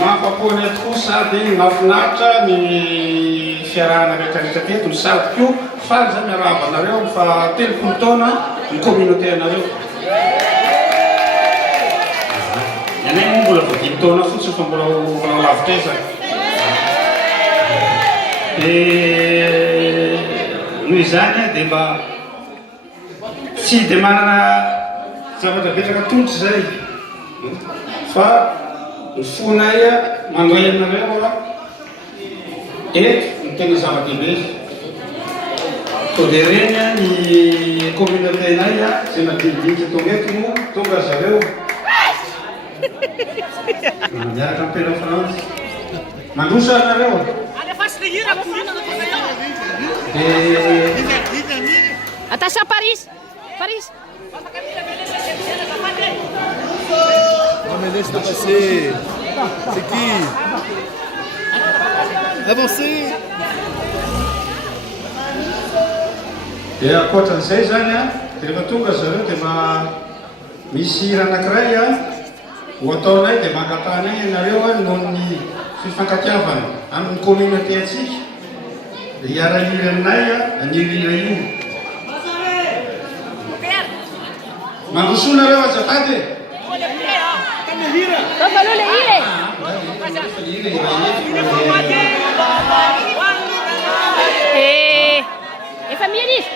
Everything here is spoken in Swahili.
mahampapony tokoa sady mahafinaritra ny fiarahana rehetrarehetra teto ny sady koa faly miarahaba anareo fa telopolo taona ny communauté anareo. Ianay moa mbola vao 10 taona fotsiny fa mbola lavitra ezany. Dia noho izany dia mba tsy dia manana zavatra betraka tongotra zay fa ny fonay mandray aminareo eto ny tena zava-dehibe. Sao dia reny ny communauté nay izay madinidinika tonga eto moa tonga zareo miaraka amin'ny tena Frantsa mandrosa anareo. Attention Paris. Paris. Non mais laisse-le passer. C'est qui? Avancez. Dia ankoatran'izay zany dia rehefa tonga zareo dia misy hira anankiray ho ataonay dia mangatanay ianareo noho ny fifankatiavana amin'ny communauté atsika dia hiara-hira aminay an'io hira io. Mandrosoanareo azafady. Tombalo le ile. E famiglia dice?